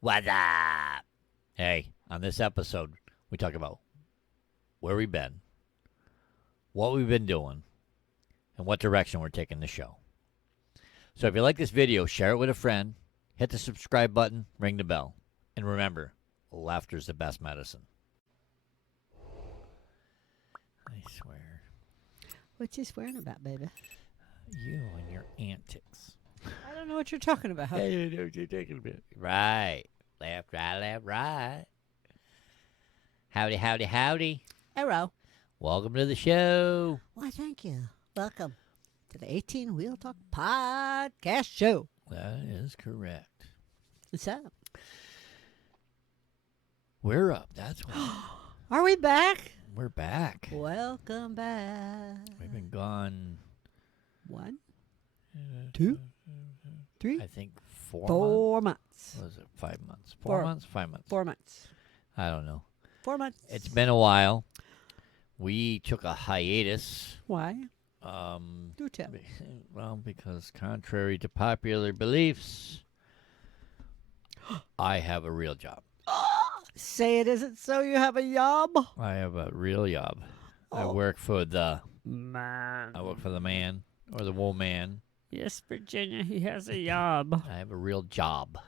What's up? Hey, on this episode, we talk about where we've been, what we've been doing, and what direction we're taking the show. So if you like this video, share it with a friend, hit the subscribe button, ring the bell. And remember, laughter's the best medicine. I swear. What you swearing about, baby? You and your antics. I don't know what you're talking about. I don't know what you're talking about. Right. Left, right. Howdy, howdy, howdy. Hello. Welcome to the show. Why, thank you. Welcome to the 18 Wheel Talk Podcast Show. That is correct. What's up? We're up. That's what. Are we back? We're back. Welcome back. We've been gone. 1, 2, 3, I think 4 months. 4 months. What was it? 5 months. 4 months? 5 months. 4 months. I don't know. 4 months. It's been a while. We took a hiatus. Why? Do tell. Well, because contrary to popular beliefs, I have a real job. Say it isn't so. You have a job. I have a real job. I Oh. work for the Man. I work for the man or the woman. Yes, Virginia, he has a job. I have a real job.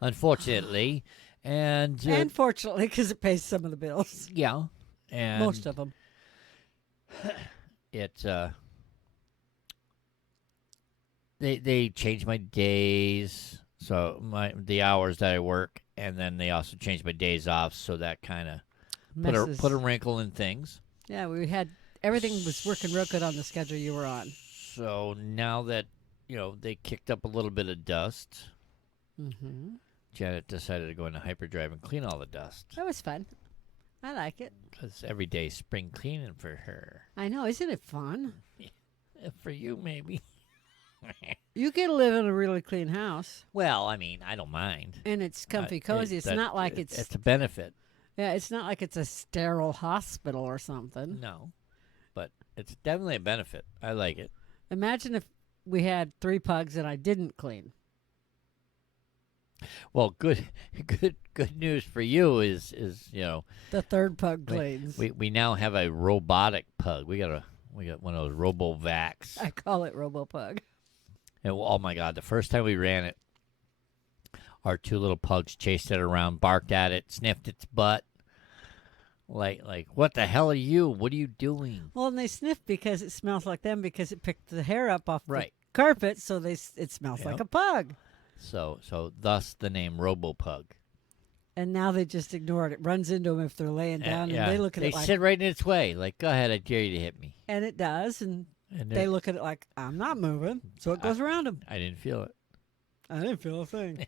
Unfortunately, and And fortunately, because it pays some of the bills. yeah, and Most of them. it they changed my days, so the hours that I work, and then they also changed my days off, so that kind of put a wrinkle in things. Yeah, we had everything was working real good on the schedule you were on. So now that they kicked up a little bit of dust, Mm-hmm. Janet decided to go into hyperdrive and clean all the dust. That was fun. I like it. Because every day spring cleaning for her. I know, isn't it fun? For you, maybe. You get to live in a really clean house, Well, I mean, I don't mind. and it's comfy, cozy. It's not like it's It's a benefit. yeah, it's not like it's a sterile hospital or something. No. But it's definitely a benefit. I like it. Imagine if we had 3 pugs and I didn't clean. Well, good news for you is The 3rd pug cleans. we now have a robotic pug. We got one of those RoboVacs. I call it RoboPug. And oh my God, the first time we ran it, our 2 little pugs chased it around, barked at it, sniffed its butt. Like, what the hell are you? What are you doing? Well, and they sniff because it smells like them because it picked the hair up off Right. the carpet, so it smells Yep. like a pug. So thus the name RoboPug. And now they just ignore it. It runs into them if they're laying down, and they look at it like... sit right in its way. Like, go ahead, I dare you to hit me. And it does, and And they look at it like, I'm not moving, so it goes around them. I didn't feel it. I didn't feel a thing.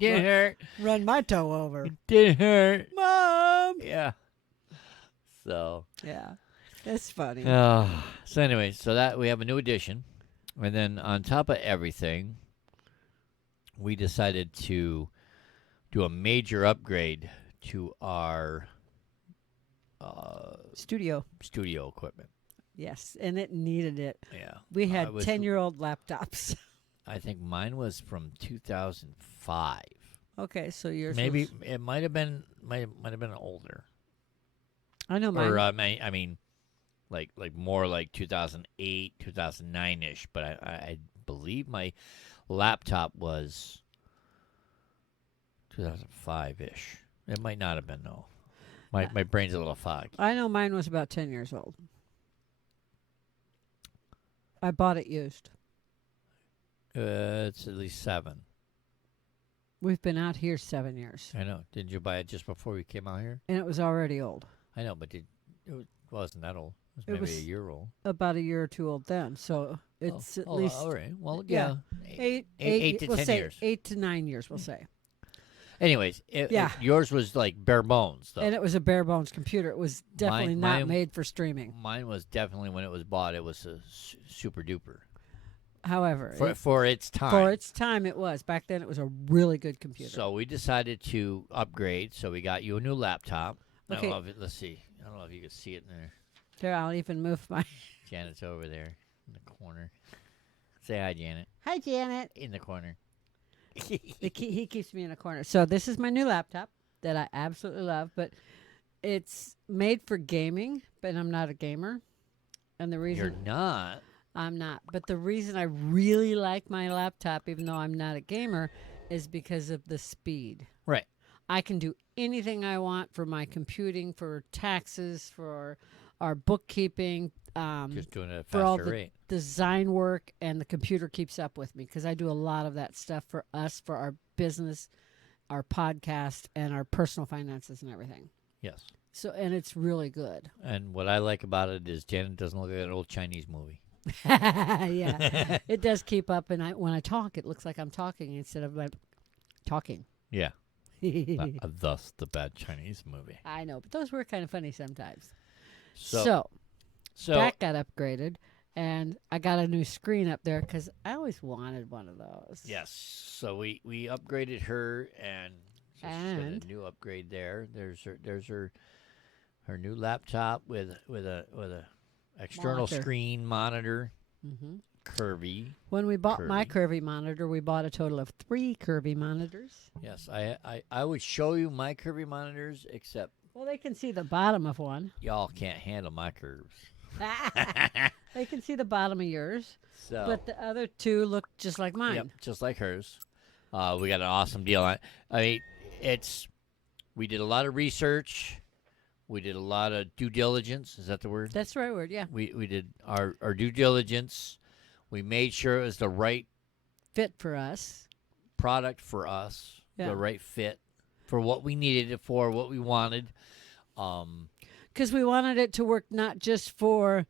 Didn't hurt. Run my toe over. Didn't hurt. Mom! Yeah. So. Yeah, it's funny. So anyway, so that we have a new addition, and then on top of everything, we decided to do a major upgrade to our Studio. studio equipment. Yes, and it needed it. Yeah. We had I was- 10-year-old laptops. I think mine was from 2005. Okay, so yours Maybe was... it might have been older. I know mine. Or I mean, like more like 2008, 2009-ish. But I believe my laptop was 2005-ish. It might not have been though. My brain's a little foggy. I know mine was about 10 years old. I bought it used. It's at least 7. We've been out here 7 years, I know. Didn't you buy it just before we came out here? and it was already old. I know, but wasn't that old. It was It maybe was- a year old. About a year or 2 old then, so it's at Oh, least all right. Well, yeah. yeah. 8 to we'll 10 say years. 8 to 9 years, we'll say. Anyways, Yeah. yours was like bare bones, though. And it was a bare bones computer. It was definitely not mine- made for streaming. Mine was definitely, when it was bought, it was a super duper. However, For its time. for its time, it was. Back then, it was a really good computer. So we decided to upgrade. So we got you a new laptop. Okay. Let's see. I don't know if you can see it in there. Here, I'll even move my... Janet's over there in the corner. Say hi, Janet. Hi, Janet. In the corner. He keeps me in a corner. So this is my new laptop that I absolutely love, but it's made for gaming, but I'm not a gamer. And the reason You're not. I'm not, but the reason I really like my laptop, even though I'm not a gamer, is because of the speed. Right. I can do anything I want for my computing, for taxes, for our bookkeeping, Just doing it at a for all faster the rate. design work, and the computer keeps up with me because I do a lot of that stuff for us, for our business, our podcast, and our personal finances and everything. Yes. So, and it's really good. And what I like about it is Janet doesn't look like an old Chinese movie. Yeah, it does keep up, and when I talk, it looks like I'm talking instead of like talking. Yeah. Thus the bad Chinese movie. I know, but those were kind of funny sometimes. So That got upgraded, and I got a new screen up there because I always wanted one of those. yes. So we upgraded her, and so she's got And? a new upgrade there. There's her new laptop with a external Monitor. screen monitor, Hmm. curvy. When we bought my Curvy. curvy monitor, we bought a total of 3 curvy monitors. Yes, I would show you my curvy monitors, except Well, they can see the bottom of one. y'all can't handle my curves. They can see the bottom of yours, So, but the other 2 look just like mine. yep, just like hers. We got an awesome deal on it. I mean, we did a lot of research. We did a lot of due diligence. Is that the word? That's the right word, yeah. We did our due diligence. We made sure it was the right Fit for us. product for us, Yeah. the right fit for what we needed it for, what we wanted. Because we wanted it to work not just for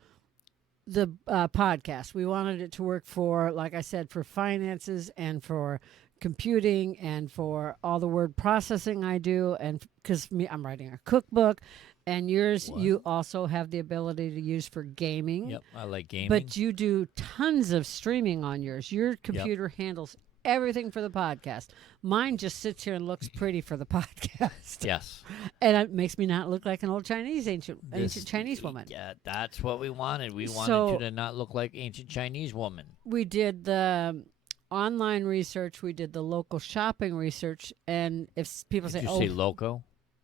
the podcast. We wanted it to work for, like I said, for finances and for computing and for all the word processing I do. And because I'm writing a cookbook, and yours What? you also have the ability to use for gaming. Yep, I like gaming. But you do tons of streaming on yours. Your computer handles everything for the podcast. Mine just sits here and looks pretty for the podcast. yes. And it makes me not look like an old ancient This- Chinese woman. Yeah, that's what we wanted. We wanted So- you to not look like ancient Chinese woman. We did the online research. We did the local shopping research. And if people Did say, you "Oh," say loco?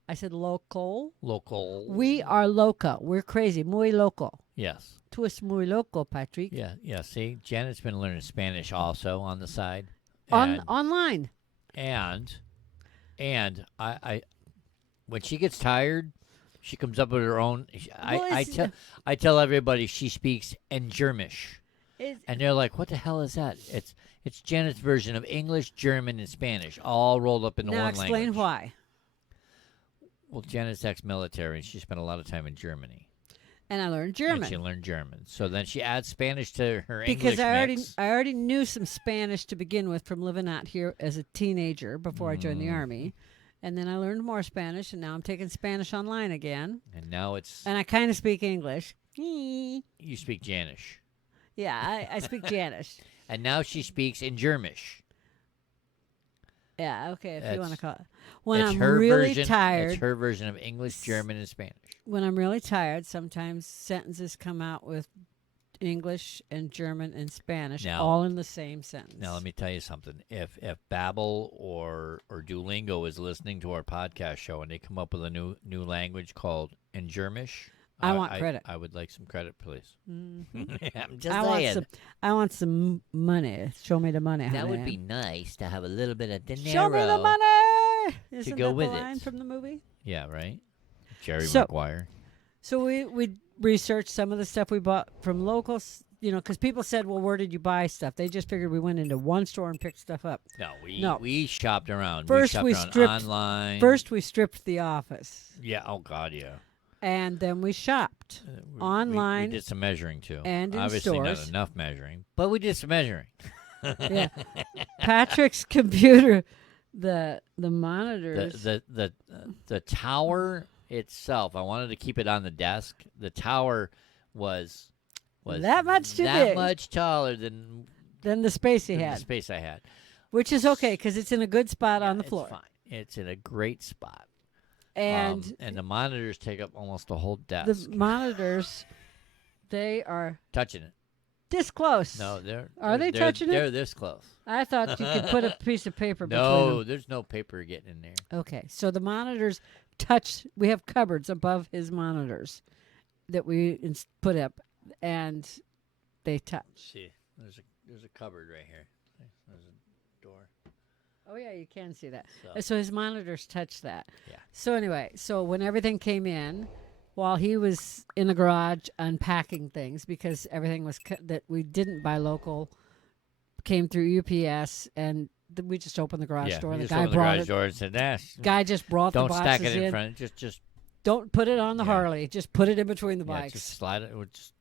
I said local. Local. We are loca. We're crazy. Muy loco. Yes. Tú es muy loco, Patrick. Yeah. See, Janet's been learning Spanish also on the side. Online. And I when she gets tired, she comes up with her own. I tell everybody she speaks in Germish, and they're like, "What the hell is that?" It's Janet's version of English, German, and Spanish all rolled up into Now one explain language. why. Well, Janet's ex-military, and she spent a lot of time in Germany. And I learned And German. she learned German. So then she adds Spanish to her Because English mix. I already knew some Spanish to begin with from living out here as a teenager before I joined the Mm. army. And then I learned more Spanish, and now I'm taking Spanish online again. And now it's And I kind of speak English. Yeah, you speak Janish. I speak Janish. And now she speaks in Germish. Yeah, okay, if you That's- want to call it. When It's I'm her really version, tired, It's her version of English, German, and Spanish. when I'm really tired, sometimes sentences come out with English and German and Spanish Now- all in the same sentence. Now let me tell you something. If Babbel or Duolingo is listening to our podcast show and they come up with a new language called in Germish, I want credit. I would like some credit, please. Mhm. I'm just I want saying. I want some money. Show me the money. That would honey. be nice to have a little bit of dinero. Show me the money. Isn't go that with the line it. from the movie? Yeah, right. Jerry So- Maguire. So we researched some of the stuff we bought from locals. Because people said, "Well, where did you buy stuff?" They just figured we went into one store and picked stuff up. No, we shopped around. First we we shopped stripped- around online. First, we stripped the office, Yeah. Oh God, yeah. and then we shopped. We Online did some measuring too. and in Obviously not stores. enough measuring, but we did some measuring. Yeah, Patrick's computer, the monitors. The tower itself, I wanted to keep it on the desk. The tower was That much too that big. much taller than, Then the space he than the had, space I had. which is okay because it's in a good spot Yeah, on the it's floor. fine. It's in a great spot. And the monitors take up almost the whole the desk. monitors, they are Touching it. This close. No, Are they touching it? They're this close. I thought you could put a piece of paper between No, them. there's no paper getting in there. Okay, so the monitors touch. We have cupboards above his monitors that we put up, and they touch. See, there's a cupboard right here. There's a door. Oh yeah, you can see that. So, So his monitors touch that. Yeah. So anyway, so when everything came in, while he was in the garage unpacking things because everything was that we didn't buy local came through UPS, and we just opened the garage door. We And the just guy opened the brought garage it. door and said, "Nah, Guy just brought don't the stack boxes it in in. front. Just Don't put it on the Yeah. Harley. Just put it in between the yeah, bikes. just slide it. Or just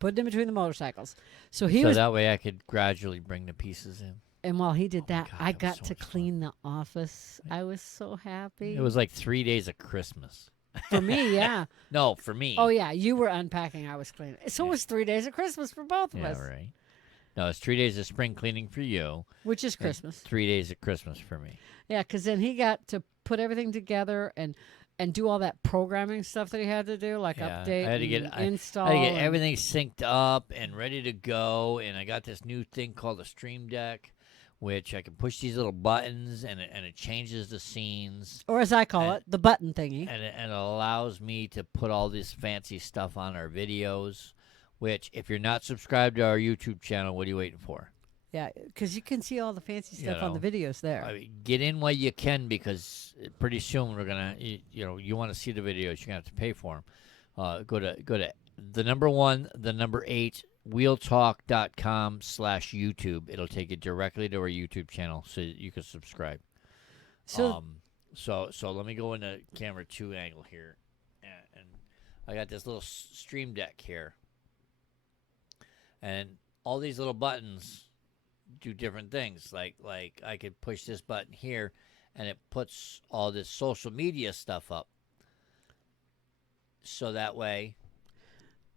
Put it in between the motorcycles. So that way I could gradually bring the pieces in. and while he did Oh my that, God, I that was got so to much fun. clean the office. I was so happy. It was like 3 days of Christmas. For me, yeah. No, for me. Oh yeah, you were unpacking. I was cleaning. So Yeah. it was 3 days of Christmas for both of Yeah, us, right. No, it's 3 days of spring cleaning for you. which is and Christmas. 3 days of Christmas for me. Yeah, because then he got to put everything together and do all that programming stuff that he had to do, like Yeah, update, I had to and get- install. I had to get and- everything synced up and ready to go, and I got this new thing called a Stream Deck, which I can push these little buttons, and it changes the scenes, or as I call and- it, the button thingy. and it allows me to put all this fancy stuff on our videos. Which, if you're not subscribed to our YouTube channel, what are you waiting for? Yeah, because you can see all the fancy You stuff on the know, videos there. I mean, get in while you can, because pretty soon we're gonna, you want to see the videos, you're gonna have to pay for them. Go to the number 1, the number 8, wheeltalk.com/YouTube. It'll take you directly to our YouTube channel, so you can subscribe. So So let me go into camera 2 angle here, and I got this little Stream Deck here, and all these little buttons do different things. Like I could push this button here, and it puts all this social media stuff up. So that way,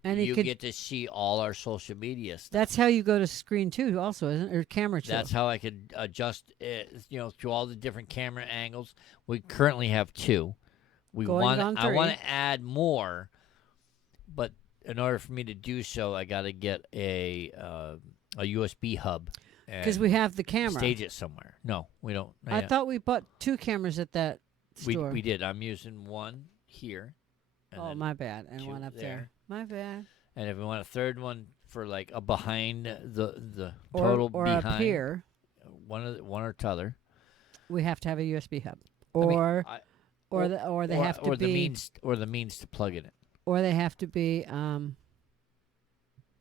and you get to see all our social media stuff. that's how you go to screen 2 also, isn't it? Or camera 2. That's how I could adjust it, to all the different camera angles. We currently have 2. I want 3. to add more, but in order for me to do so, I got to get a USB hub. Because we have the camera. Stage it somewhere. No, we don't. I thought we bought 2 cameras at that store. we did. I'm using one here. And Oh, then- my bad. And 2 one up there. there. My bad. And if we want a third one for like a behind the Or, total or behind up here, one or t'other. we have to have a USB hub. I mean, Or I- or they have to or be the means to plug it in. or they have to be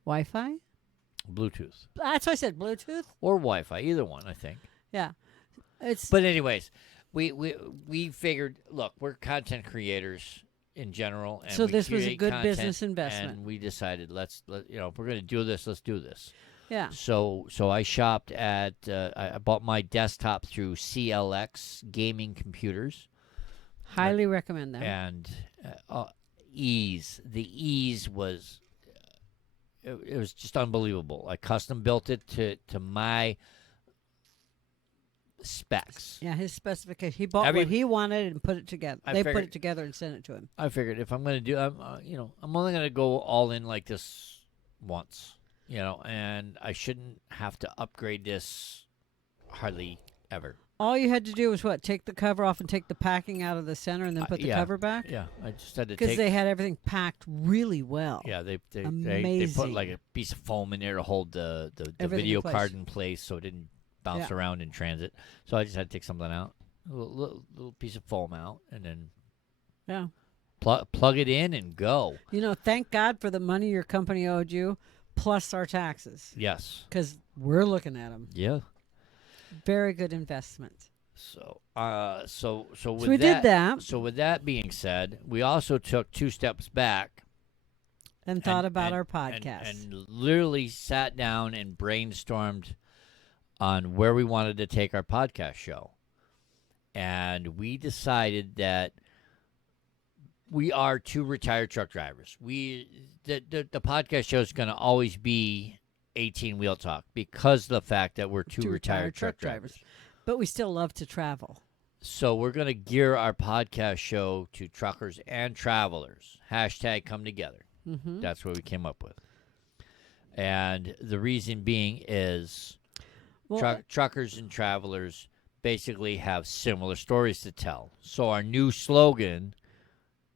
Wi-Fi. Bluetooth That's what I said. Bluetooth. or Wi-Fi, either one, I think. Yeah, it's But anyways, we figured, look, we're content creators in general, and so we this was a create good content, business investment. and we decided if we're going to do this, let's do this. Yeah, So I shopped at I bought my desktop through CLX Gaming Computers, highly recommend them. and ease. The ease was it was just unbelievable. I custom built it to my specs. Yeah, his specification. He bought Every- what he wanted and put it together. I They put figured- it together and sent it to him. I figured if I'm going to do, I'm only going to go all in like this once, and I shouldn't have to upgrade this hardly ever. All you had to do was what? Take the cover off and take the packing out of the center, and then put the yeah. cover back. Yeah, I just had to Because take. they had everything packed really well. Yeah, they put Amazing. like a piece of foam in there to hold the Everything video in place. card in place, so it didn't bounce Yeah. around in transit. So I just had to take something out, a little piece of foam out, and then Yeah. plug it in and go. Thank God for the money your company owed you, plus our taxes, Yes. because we're looking at them. Yeah. Very good investment. So so with So we did that So with that being said, we also took 2 steps back and thought about and- our podcast. and literally sat down and brainstormed on where we wanted to take our podcast show. And we decided that we are 2 retired truck drivers. The podcast show is going to always be 18 Wheel Talk because of the fact that we're 2 retired truck drivers. But we still love to travel. So we're going to gear our podcast show to truckers and travelers. # come together. Mm-hmm. That's what we came up with. And the reason being is Well, truckers and travelers basically have similar stories to tell. So our new slogan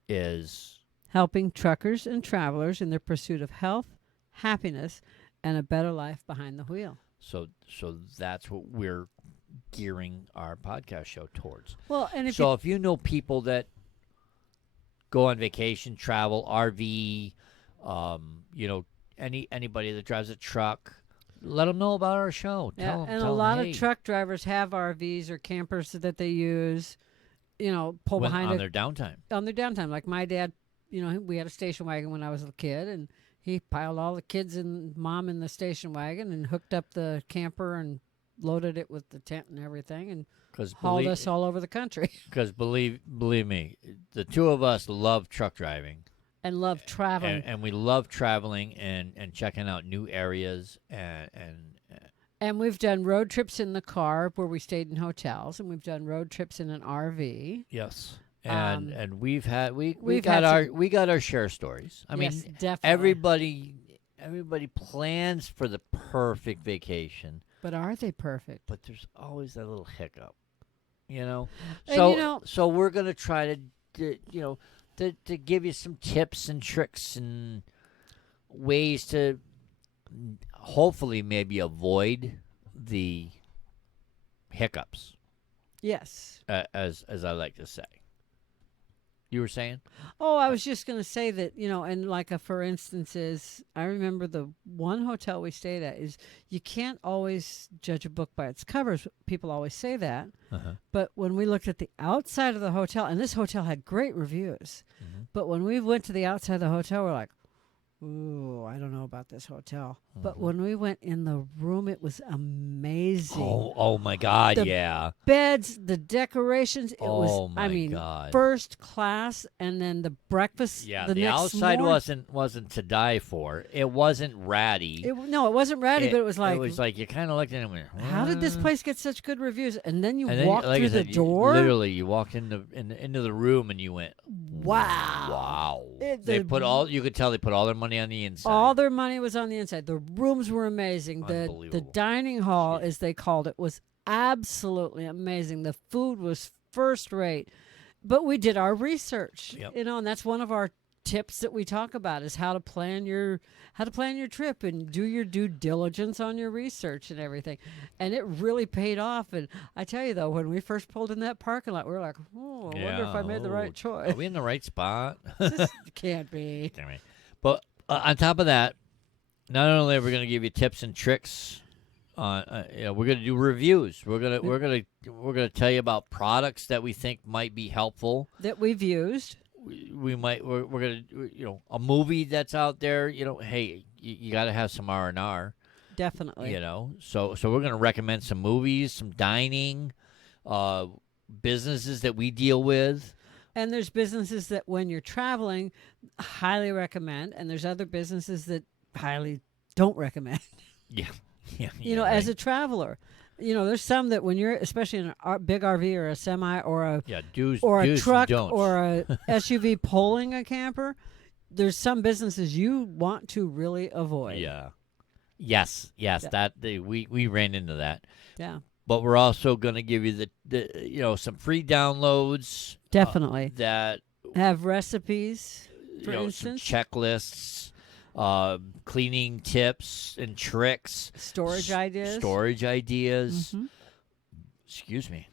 is helping truckers and travelers in their pursuit of health, happiness, and a better life behind the wheel. so that's what we're gearing our podcast show towards. Well, and If you know people that go on vacation, travel, RV, anybody that drives a truck, let them know about our show. Tell them, a lot hey, of truck drivers have RVs or campers that they use, pull behind on their downtime. On their downtime. Like my dad, we had a station wagon when I was a kid, and he piled all the kids and mom in the station wagon and hooked up the camper and loaded it with the tent and everything and hauled us all over the country. Because believe me, the two of us love truck driving. And love traveling. And we love traveling and checking out new areas. And we've done road trips in the car where we stayed in hotels, and we've done road trips in an RV. Yes. And we we've got had we got our share stories. I yes, mean, definitely. everybody plans for the perfect vacation. But are they perfect? But there's always that little hiccup, So And we're gonna try to give you some tips and tricks and ways to hopefully maybe avoid the hiccups. Yes. As I like to say. You were saying? Oh, I was just going to say that, and like for instance is, I remember the one hotel we stayed at is you can't always judge a book by its covers. People always say that. Uh-huh. But when we looked at the outside of the hotel, and this hotel had great reviews, but when we went to the outside of the hotel, we're like, ooh, I don't know about this hotel. But when we went in the room, it was amazing. Oh my God, The yeah. Beds, the decorations, it was, God. first class. And then the breakfast. Yeah, the the next outside morning, wasn't to die for. It wasn't ratty. it wasn't ratty, but it was like you kind of looked at it and went, how did this place get such good reviews? And then you And then, walked like I through said, the door. Literally, you walked into the room and you went, Wow. wow. They You could tell they put all their money on the inside. All their money was on the inside. The rooms were amazing. The Unbelievable. dining hall, as they called it, was absolutely amazing. The food was first rate. But we did our research, Yep. and that's one of our tips that we talk about is how to plan your trip and do your due diligence on your research and everything. And it really paid off. And I tell you though, when we first pulled in that parking lot, we were like, oh, I wonder if I made the right choice. Are we in the right spot? This can't be. Damn it. But on top of that, not only are we going to give you tips and tricks on, we're going to do reviews. We're going to tell you about products that we think might be helpful. That we've used. We're going to, a movie that's out there, hey, you got to have some R&R. Definitely. So we're going to recommend some movies, some dining, businesses that we deal with. And there's businesses that when you're traveling, highly recommend, and there's other businesses that highly don't recommend. Yeah. As a traveler, there's some that when you're, especially in a big RV or a semi or a a truck don'ts. or a SUV pulling a camper, there's some businesses you want to really avoid. Yeah. Yes. That we ran into that. Yeah. But we're also going to give you the some free downloads. Definitely. That have recipes, for instance, some checklists, cleaning tips and tricks, storage ideas. Mm-hmm. Excuse me.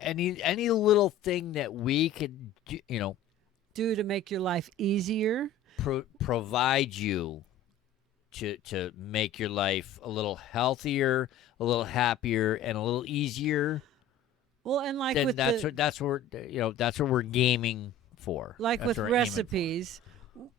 Any little thing that we could do to make your life easier, provide you to make your life a little healthier, a little happier, and a little easier. Well, and like then with that's what we're gaming for. Like with recipes,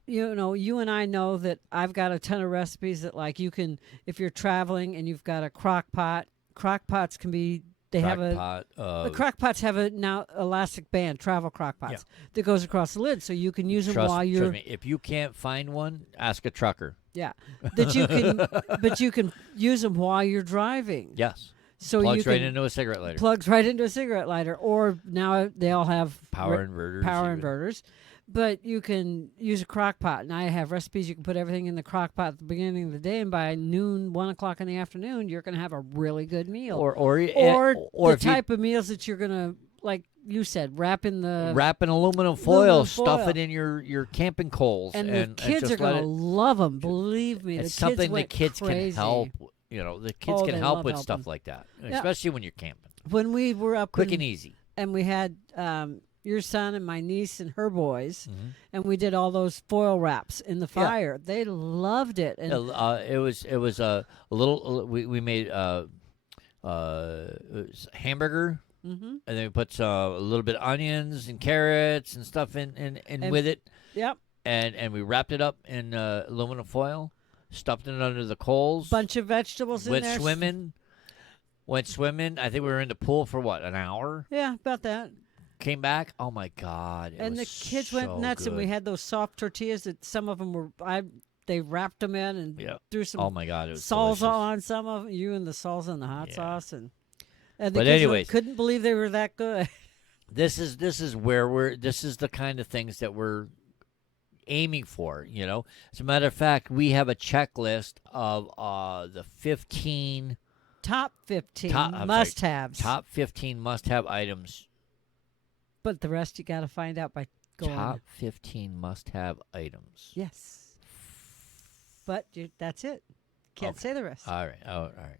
you and I know that I've got a ton of recipes that like you can, if you're traveling and you've got a crock pot. Crock pots can be. The crock pots have a now elastic band, travel crock pots that goes across the lid, so you can use them while you're. Trust me, if you can't find one, ask a trucker. Yeah, that you can, but you can use them while you're driving. Yes. So plugs right into a cigarette lighter. Plugs right into a cigarette lighter, or now they all have power inverters. Power inverters, But you can use a crock pot, and I have recipes. You can put everything in the crock pot at the beginning of the day, and by noon, 1 o'clock in the afternoon, you're going to have a really good meal. Or The if type of meals that you're going to, like you said, wrap in aluminum foil, stuff foil. it in your camping coals, and the kids are going to love them. Believe me, it's the kids something the went kids crazy. can help. The kids Oh, can they help love with helping. stuff like that, Yeah. especially when you're camping. When we were up Quick in, and easy. and we had your son and my niece and her boys, Mm-hmm. and we did all those foil wraps in the fire. They loved it. And It was a little. We made it was hamburger, mm-hmm. and then we put a little bit of onions and carrots and stuff in with it, Yep, and we wrapped it up in aluminum foil, stuffed it under the coals. bunch of vegetables in Went there. swimming. I think we were in the pool for what, an hour. Yeah, about that. Came back. Oh my God! And the was kids went so nuts, and we good. had those soft tortillas that some of them were. They wrapped them in and Yeah. threw some Oh my God! It was salsa delicious. on some of them. You and the salsa and the hot Yeah. sauce, and the But kids anyways. couldn't believe they were that good. This is the kind of things that we're aiming for. As a matter of fact, we have a checklist of the 15 Top 15 I'm sorry, must-haves. top 15 must-have items. But the rest you got to find out by going. Top 15 must-have items. Yes. But that's it. Can't Okay. say the rest. All right. All right.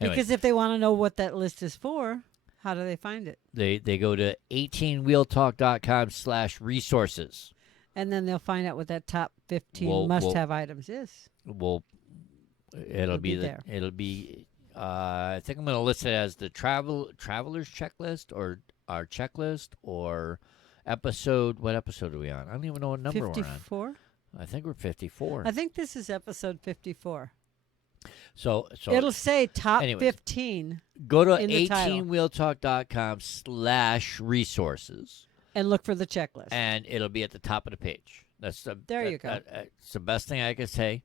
Anyways, Because if they want to know what that list is for, how do they find it? they go to 18wheeltalk.com/resources. And then they'll find out what that top 15 We'll- must-have items is. It'll be there. I think I'm going to list it as the traveler's checklist or our checklist or episode. What episode are we on? I don't even know what number we're on. 54? I think we're 54. I think this is episode 54. So It'll say top anyways. 15 go to in the title. 18wheeltalk.com/resources and look for the checklist. and it'll be at the top of the page. There you go. It's the best thing I can say.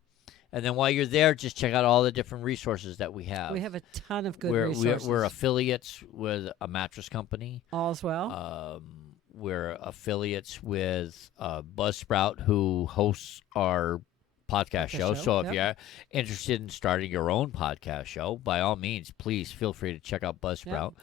And then while you're there, just check out all the different resources that we have. We have a ton of good we're, resources. We're affiliates with a mattress company. All's well. We're affiliates with Buzzsprout, who hosts our podcast show. So if you're interested in starting your own podcast show, by all means, please feel free to check out Buzzsprout.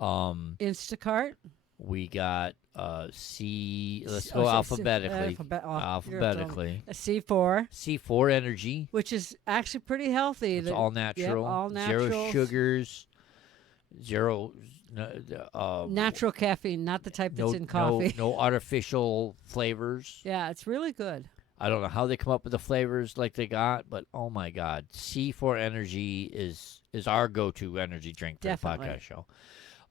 Instacart. We got let's go alphabetically. Alphabetically. C4. C4 Energy. Which is actually pretty healthy. It's all natural. Yep, all natural. Zero sugars. Zero. Natural caffeine, not the type that's in coffee. No artificial flavors. Yeah, it's really good. I don't know how they come up with the flavors like they got, but oh my God, C4 Energy is our go-to energy drink for Definitely. the podcast show.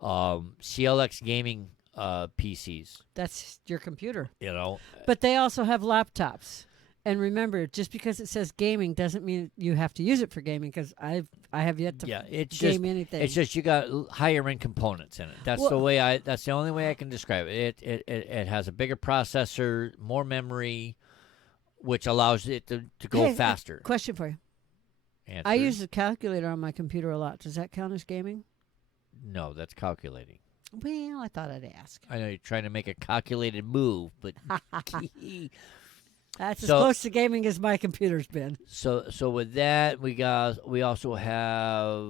CLX Gaming PCs. That's your computer. But they also have laptops. And remember, just because it says gaming doesn't mean you have to use it for gaming. Because I have yet to game anything. It's just you got higher end components in it. That's That's the only way I can describe it. It has a bigger processor, more memory, which allows it to go faster. Question for you. Answer. I use a calculator on my computer a lot. Does that count as gaming? No, that's calculating. Well, I thought I'd ask. I know you're trying to make a calculated move, but that's as close to gaming as my computer's been. So with that, we also have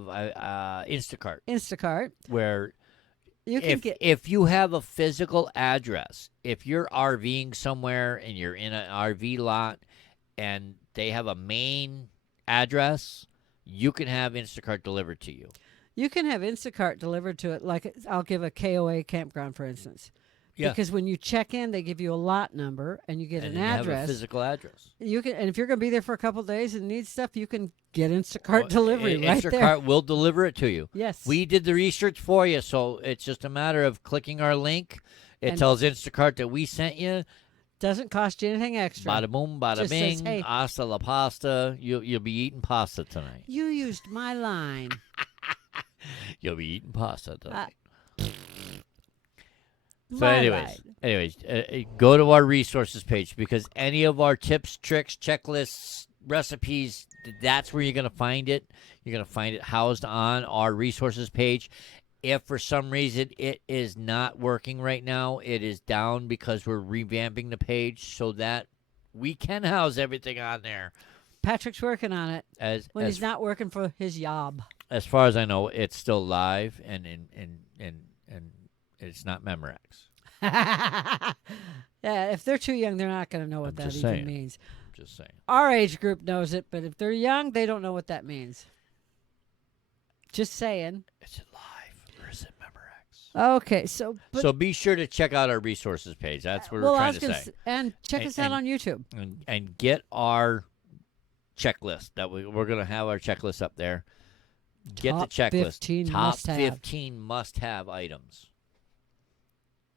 Instacart. Instacart, where you can if you have a physical address, if you're RVing somewhere and you're in an RV lot and they have a main address, you can have Instacart delivered to you. You can have Instacart delivered to it. Like I'll give a KOA campground, for instance. Yeah. Because when you check in, they give you a lot number and you get an address. You have a physical address. You can, and if you're going to be there for a couple of days and need stuff, you can get Instacart delivery right there. Instacart will deliver it to you. Yes. We did the research for you, so it's just a matter of clicking our link. It tells Instacart that we sent you. Doesn't cost you anything extra. Bada boom, bada Just bing, says, hey, hasta la pasta. You'll be eating pasta tonight. You used my line. You'll be eating pasta tonight. So My anyways, go to our resources page because any of our tips, tricks, checklists, recipes, that's where you're going to find it. You're going to find it housed on our resources page. If for some reason it is not working right now, it is down because we're revamping the page so that we can house everything on there. Patrick's working on it As when as he's not working for his job. as far as I know, it's still live and it's not Memorex. Yeah, if they're too young, they're not going to know what I'm that just even saying. means. Just saying. Our age group knows it, but if they're young, they don't know what that means. Just saying. Is it live or is it Memorex? Okay, so So be sure to check out our resources page. That's what well, we're I trying was to gonna say. and check And- us out and- on YouTube. And get our checklist. That we're going to have our checklist up there. Get Top the checklist. 15 Top must-have. 15 must-have items.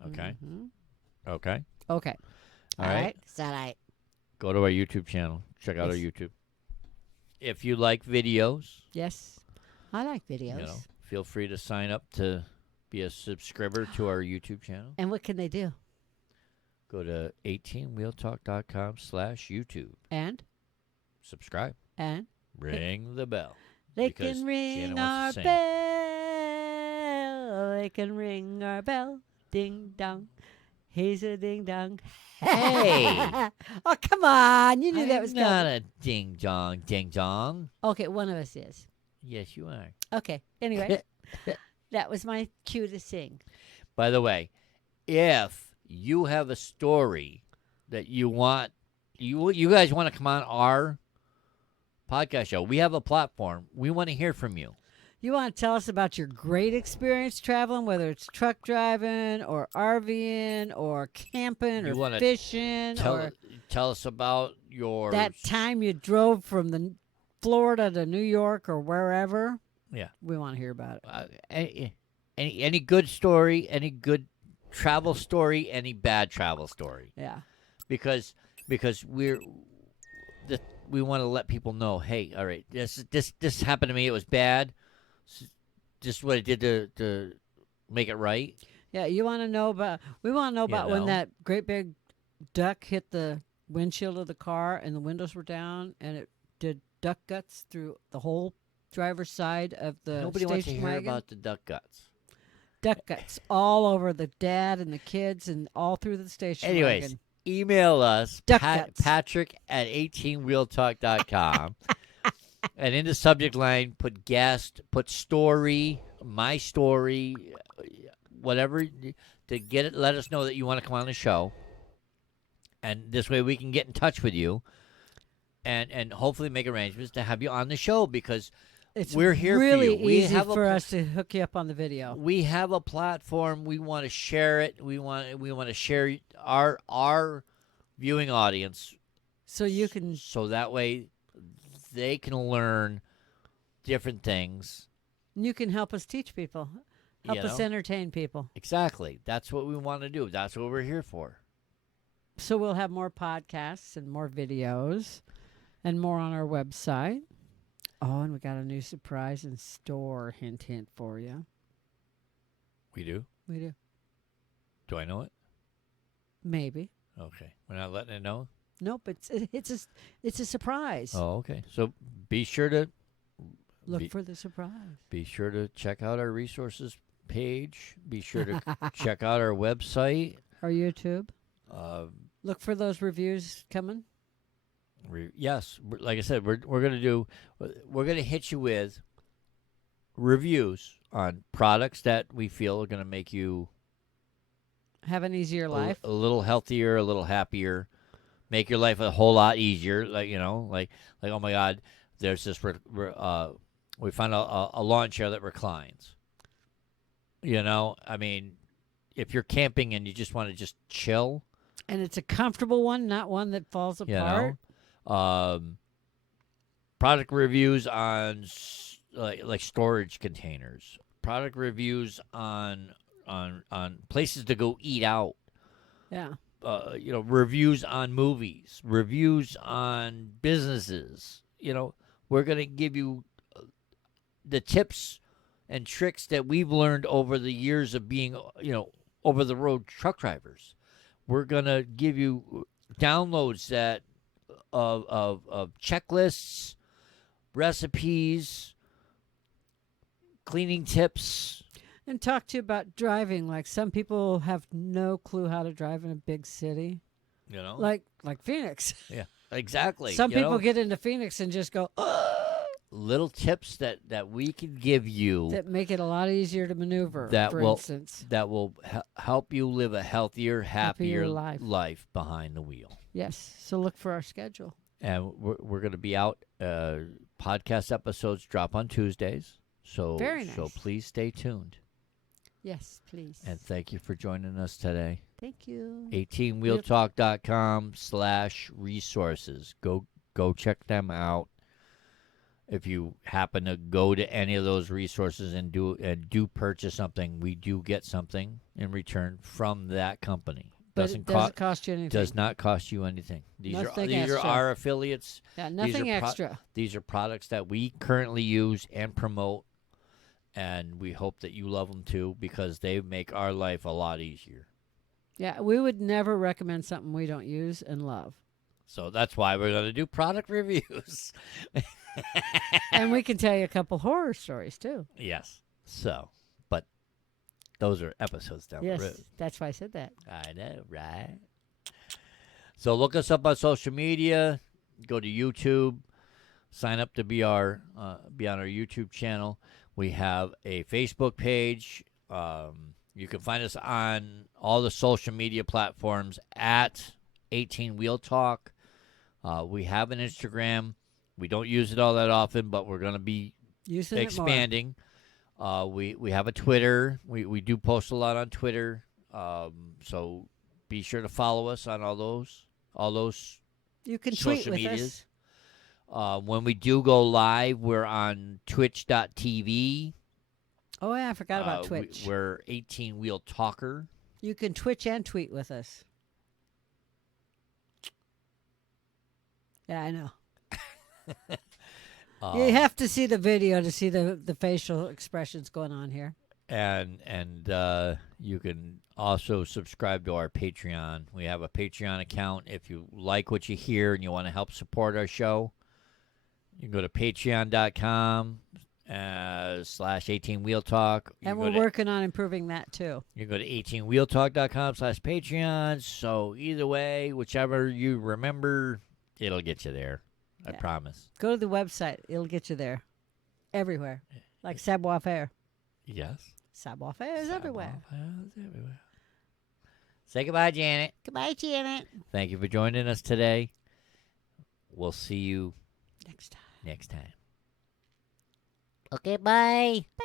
Okay. Mhm. Okay. Okay. All right. All right. Go to our YouTube channel. Check out our Yes. YouTube. If you like videos, Yes, I like videos. you know, feel free to sign up to be a subscriber to our YouTube channel. And what can they do? Go to 18wheeltalk.com/YouTube. And Subscribe. Ring the bell. they Because can Shannon ring wants our to sing. bell. They can ring our bell. Ding dong. He's a ding dong. Hey! Oh, come on. You knew that was I'm not coming. a ding dong, ding dong. Okay, one of us is. Yes, you are. Okay. Anyway, that was my cue to sing. By the way, if you have a story that you want, you guys want to come on our podcast show, we have a platform. We want to hear from you. You want to tell us about your great experience traveling, whether it's truck driving or RVing or camping You or wanna fishing or Tell us about your that time you drove from the Florida to New York or wherever. Yeah. We want to hear about it. Any good story, any good travel story, any bad travel story. Yeah. Because we want to let people know, hey, all right, this happened to me. It was bad. Just what it did to make it right. Yeah, you want to know about we want to know about when know? that great big duck hit the windshield of the car and the windows were down and it did duck guts through the whole driver's side of the Nobody wants to station hear wagon. about the duck guts. Duck guts all over the dad and the kids and all through the station Anyways, wagon. email us, Duck guts. Patrick at 18wheeltalk.com. And in the subject line, put guest, put story, my story, whatever, to get it. Let us know that you want to come on the show. And this way we can get in touch with you and hopefully make arrangements to have you on the show because It's we're here really for you. We easy have for us to hook you up on the video. We have a platform. We want to share it. We want to share our viewing audience So you can so that way they can learn different things. help us teach people. Help us entertain people. Exactly. That's what we want to do. That's what we're here for. So we'll have more podcasts and more videos and more on our website. Oh, and we got a new surprise in store. Hint, hint for you. We do? We do. Do I know it? Maybe. Okay. We're not letting it know? Nope. It's a surprise. Oh, okay. So be sure to Look for the surprise. be sure to check out our resources page. Be sure to check out our website. Our YouTube. Uh, Look for those reviews coming. Yes, like I said, we're gonna hit you with reviews on products that we feel are gonna make you Have an easier life. a little healthier, a little happier, make your life a whole lot easier. Like oh my God, there's this. We found a lawn chair that reclines. I mean, if you're camping and you just want to just chill. And it's a comfortable one, not one that falls apart. Product reviews on like storage containers. Product reviews on places to go eat out. Yeah. Reviews on movies. Reviews on businesses. We're gonna give you the tips and tricks that we've learned over the years of being over the road truck drivers. We're gonna give you downloads of checklists, recipes, cleaning tips. And talk to you about driving. Like some people have no clue how to drive in a big city, You know? like Phoenix. Yeah, exactly. Some you people know? get into Phoenix and just go, Little tips that we can give you that make it a lot easier to maneuver. that For will instance, that will help you live a healthier, happier life. behind the wheel. Yes. So look for our schedule. And we're going to be out. Podcast episodes drop on Tuesdays, so Very nice. so please stay tuned. Yes, please. And thank you for joining us today. Thank you. 18wheeltalk.com/resources. Go check them out. If you happen to go to any of those resources and do purchase something, we do get something in return from that company. But it doesn't cost you anything. Does not cost you anything. These are our affiliates. Yeah, nothing extra. These are products that we currently use and promote, and we hope that you love them too because they make our life a lot easier. Yeah, we would never recommend something we don't use and love. So that's why we're going to do product reviews. And we can tell you a couple horror stories too. Yes. So, but those are episodes down the road. Yes, that's why I said that. I know, right? So look us up on social media. Go to YouTube. Sign up to be on our YouTube channel. We have a Facebook page. You can find us on all the social media platforms at 18 Wheel Talk. We have an Instagram. We don't use it all that often, but we're going to be Using expanding. We have a Twitter. We do post a lot on Twitter. So be sure to follow us on all those You can social tweet with medias. us. When we do go live, we're on twitch.tv. Oh, yeah, I forgot about Twitch. We're 18 Wheel Talker. You can Twitch and tweet with us. Yeah, I know. You have to see the video to see the facial expressions going on here. And you can also subscribe to our Patreon. We have a Patreon account. If you like what you hear and you want to help support our show, you can go to patreon.com /18 Wheel Talk. And we're working on improving that too. You can go to 18wheeltalk.com /Patreon. So either way, whichever you remember, it'll get you there. I promise. Go to the website. It'll get you there. Everywhere. Like Savoir Faire. Yes. Savoir Faire is everywhere. Say goodbye, Janet. Goodbye, Janet. Thank you for joining us today. We'll see you Next time. next time. Okay, bye. Bye.